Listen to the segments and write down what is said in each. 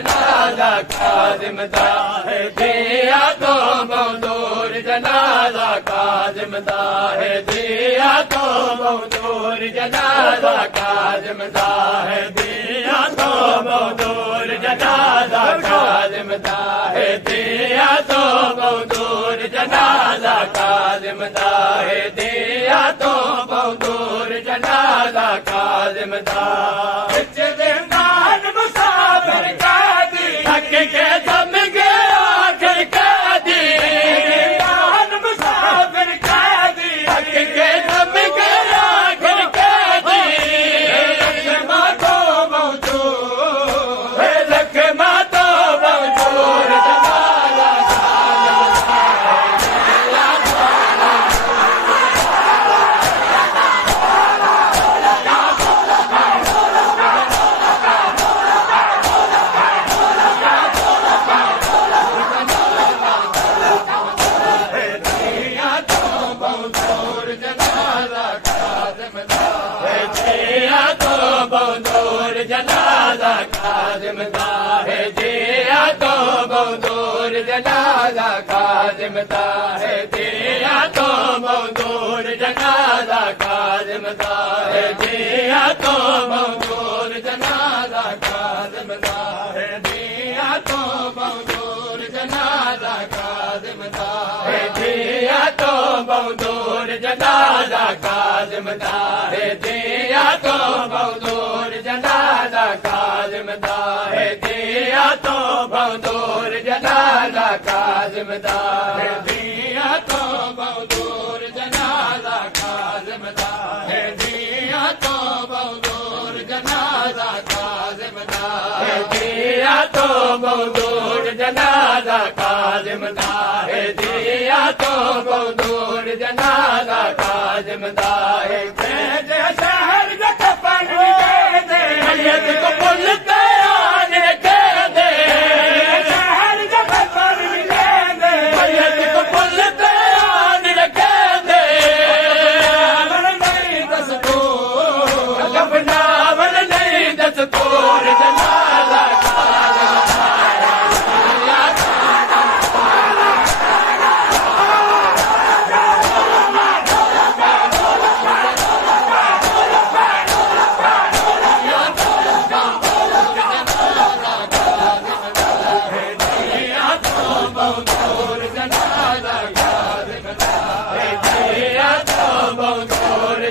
जनाजा काजिम दा है दिया तो बहुदूर जनाजा काजिम दा है दिया तो बहुदूर जनाजा काजिम दा है दिया तो बहुदूर जनाजा काजिम दा है दिया तो बहुदूर जनाजा काजिम दा है दिया तो बहुदूर जनाजा काजिम दा मुसाफिर कादी थक के थम गया आखिर कादी मुसाफिर कादी थक के थम गया आखिर कादी मातो बहुदूर लख मातो बहुदूर बहुदूर जनाजा काजिम दा है दिया तो बहुदूर जनाजा काजिम दा है दिया तो बहुदूर जनाजा काजिम दा है दिया तो बहुदूर जनाजा काजिम दा है दिया तो बहुदूर जनाजा काजिम दा है दिया तो बहुदूर जनाजा काजिम दा है दिया तो बहुदूर जनाजा काजिम दा है दिया तो बहुदूर जनाजा काजिम दा है दिया तो बहुदूर जनाजा काजिम दा है दिया तो बहुदूर जनाजा काजिम दा है दिया तो बहुदूर जनाजा काजिम दा है दिया तो बहुदूर जनाजा काजिम दा है शहर मैयत को पुल तैयार कह दे शहर जब पर मिले दे मैयत को पुल तैयार कह दे नहीं दस्तूर गबनावर नहीं दस्तूर जनाजा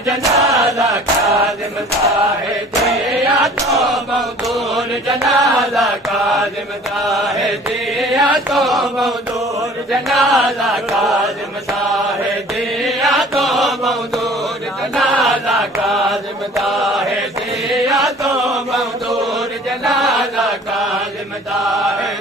जनाजा काजिम दा है दिया तो बहुदूर जनाजा काजिम दा है दिया तो बहुदूर जनाजा काजिम दा है दिया तो बहुदूर जनाजा काजिम दा है दिया तो बहुदूर जनाजा काजिम दा है